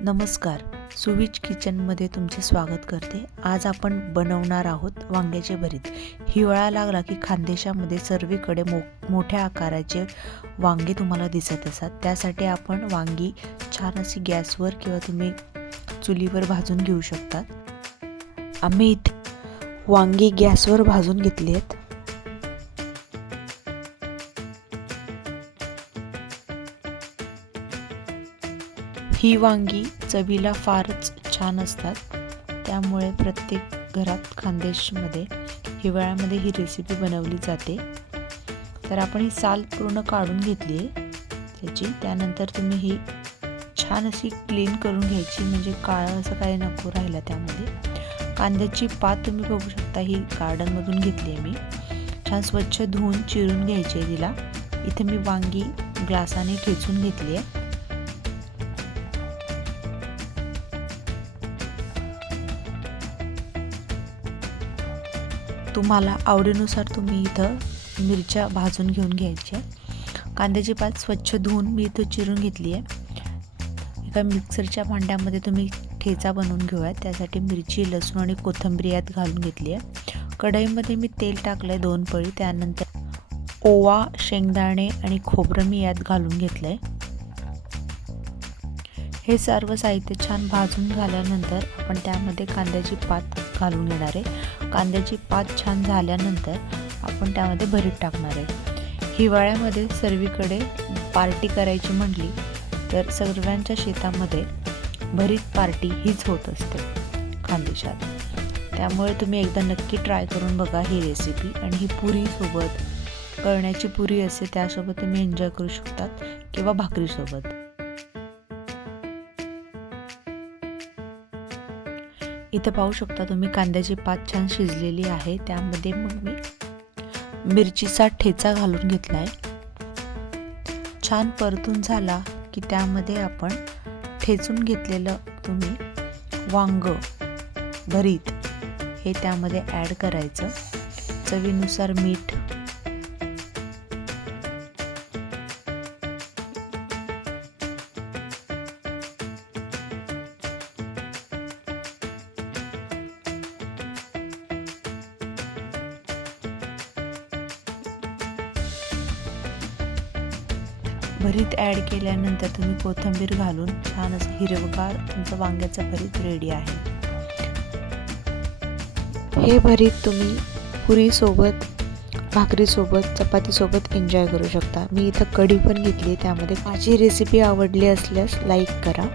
नमस्कार, सुविच किचनमध्ये तुमचे स्वागत करते। आज आपण बनवणार आहोत वांग्याचे भरीत। हिवाळा लागला की खानदेशामध्ये सर्वीकडे मोठ्या आकाराचे वांगे तुम्हाला दिसत असतात। त्यासाठी आपण वांगी छान अशी गॅसवर किंवा तुम्ही चुलीवर भाजून घेऊ शकता। आम्ही इथे वांगी गॅसवर भाजून घेतली आहेत। ही वांगी चवीला फारच छान असतात, त्यामुळे प्रत्येक घरात खानदेशमध्ये हिवाळ्यामध्ये ही रेसिपी बनवली जाते। तर आपण ही साल पूर्ण काढून घेतली आहे त्याची। त्यानंतर तुम्ही ही छान अशी क्लीन करून घ्यायची, म्हणजे काळं असं काही नको राहिला त्यामध्ये। कांद्याची पात तुम्ही बघू शकता, ही गार्डनमधून घेतली आहे मी। छान स्वच्छ धुवून चिरून घ्यायची आहे तिला। इथे मी वांगी ग्लासाने ठेचून घेतली आहे। तुम्हाला आवडीनुसार तुम्ही इथं मिरच्या भाजून घेऊन घ्यायच्या। कांद्याची पात स्वच्छ धुवून मी इथं चिरून घेतली आहे। एका मिक्सरच्या भांड्यामध्ये तुम्ही ठेचा बनवून घेऊया। त्यासाठी मिरची, लसूण आणि कोथिंबीर यात घालून घेतली आहे। कढईमध्ये मी तेल टाकलं आहे 2 पळी। त्यानंतर ओवा, शेंगदाणे आणि खोबरं मी यात घालून घेतलं आहे। हे सर्व साहित्य छान भाजून झाल्यानंतर आपण त्यामध्ये कांद्याची पात घालून घेणार आहे। कांद्याची पात छान झाल्यानंतर आपण त्यामध्ये भरीत टाकणार आहे। हिवाळ्यामध्ये सर्वीकडे पार्टी करायची म्हटली तर सर्वांच्या शेतामध्ये भरीत पार्टी हीच होत असते खानदेशात। त्यामुळे तुम्ही एकदा नक्की ट्राय करून बघा ही रेसिपी। आणि ही पुरी सोबत, कळण्याची पुरी असते त्यासोबत तुम्ही एन्जॉय करू शकतात किंवा भाकरीसोबत। इथे पाहू शकता तुम्ही कांद्याची पात छान शिजलेली आहे। त्यामध्ये मग मी मिरचीचा ठेचा घालून घेतला आहे। छान परतून झाला की त्यामध्ये आपण ठेचून घेतलेलं तुम्ही वांग भरीत हे त्यामध्ये ॲड करायचं। चवीनुसार मीठ, भरीत ॲड केल्यानंतर तुम्ही कोथिंबीर घालून छान असं हिरवगार तुमचं वांग्याचं भरीत रेडी आहे। हे भरीत तुम्ही पुरीसोबत, भाकरीसोबत, चपातीसोबत एन्जॉय करू शकता। मी इथं कढी पण घेतली, त्यामध्ये माझी रेसिपी आवडली असल्यास लाईक करा।